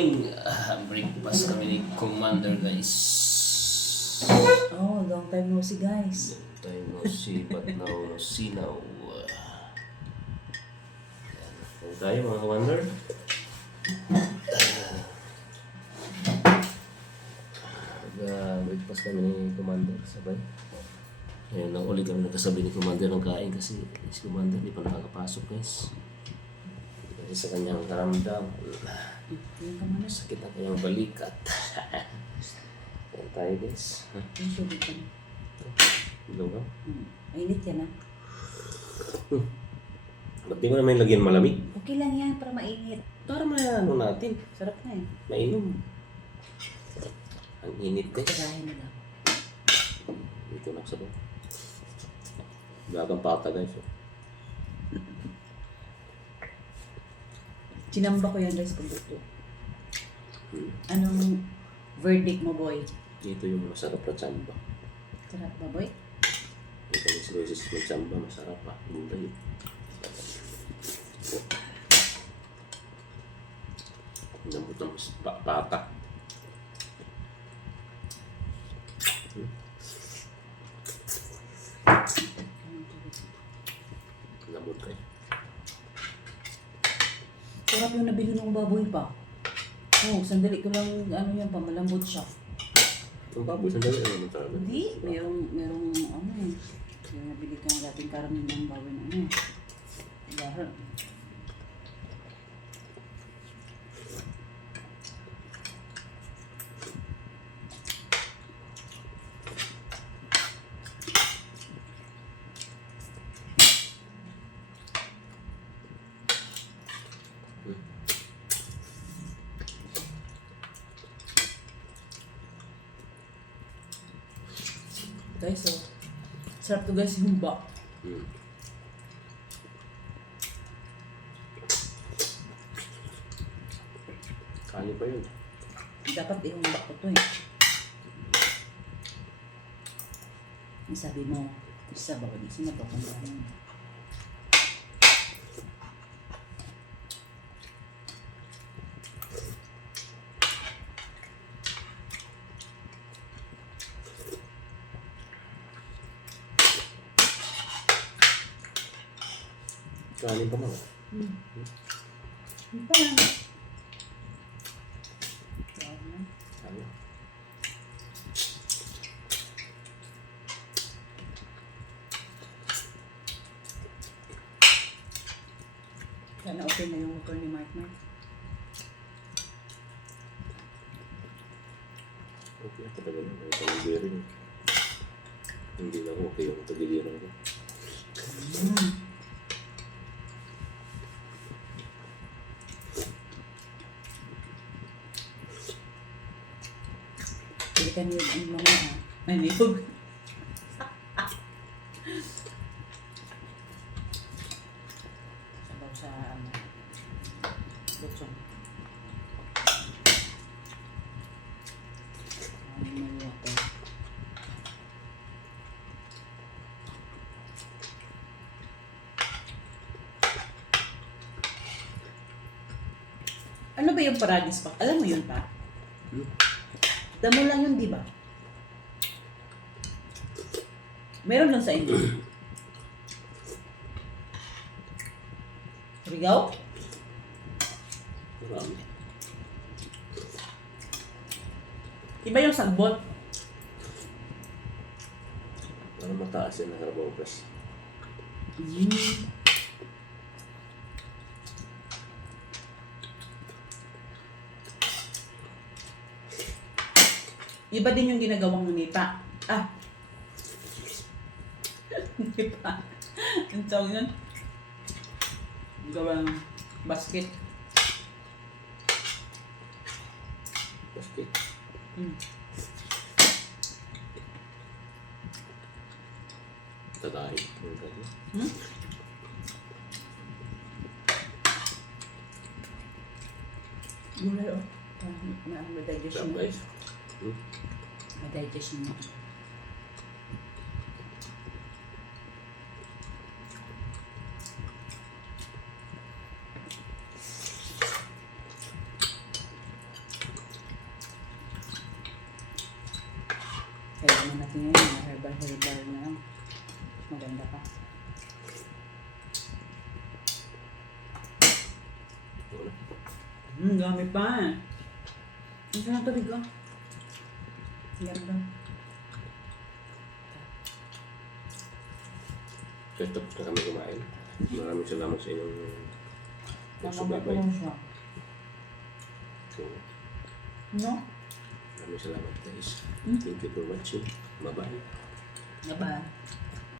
morning. Ah, breakfast kami ni Commander guys. Oh, long time no see guys. Tayo no see but now no see now. Yan tayo mga Commander. Nag-breakfast kami ni Commander sabay. Ngayon lang ulit kami nagkasabi ni Commander ng kain kasi si Commander di pa nakakapasok guys. Kasi sa kanyang karamdam. Sakit ang kanyang balikat. Yan tayo guys. Na. Ka? Hmm. Mainit yan ah. Ba't di mo naman lagyan malamig? Okay lang yan para mainit. Para ano natin, Sarap na eh. mainom. Ang init guys. Kagahin na lang. Dito lang sa bawah. Gagang pata guys. oh. Chinamba ko yan guys pag luto. Hmm. Anong verdict mo boy? Dito yung masarap na tsamba. Sarap ba boy? Ito yung si Roses ng tsamba, masarap pa. Gulay. Lambot ng pa- pata. Kayo. Sarap yung nabili ng baboy pa. Oh, sandali ko lang ano yan pa, malambot siya. Yung baboy, sandali ano naman talaga. Hindi, merong, merong ano. Yung nabili ka ng dating karamihan ng baboy na ano. Dahil, guys, oh. Sarap to guys, humba. Hmm. Kali pa yun. Dapat ihumba ko to eh. Yung sabi mo, isa ba isa na to kung ano. Kali pa mga. Hmm. Ano pa lang? Na. Sana okay na yung motor ni Mark Mark. Okay, talaga na. May pang-bearing. Hindi na okay yung tagiliran ko. Mm. Ka niyog ang mga ha. May niyog. Sabaw sa ano. Lechon. Ano. Ano ba yung paradis pa? Alam mo yun pa? Hmm? Damo lang yun, di ba? Meron lang sa inyo. Rigaw? Marami. Iba yung sagbot. Para mataas yan na harabaw press. Mm. Iba din yung ginagawang nunita. Ah. Nipa. Ang tawag yun? Gawang basket. Basket. Mm. Tatay. Hmm? Gulay oh. Parang na ma-digest Sarap mo. guys. Ma-digest nyo na. Kailangan natin ngayon mga herbal-herbal na lang. Maganda pa. Hmm, dami pa eh. Ang sarang tubig. Ganda. Kaya tapos na kami kumain. Maraming salamat sa inyong pagsubaybay. So, No? maraming salamat guys. Thank you for watching. Bye-bye. Diba?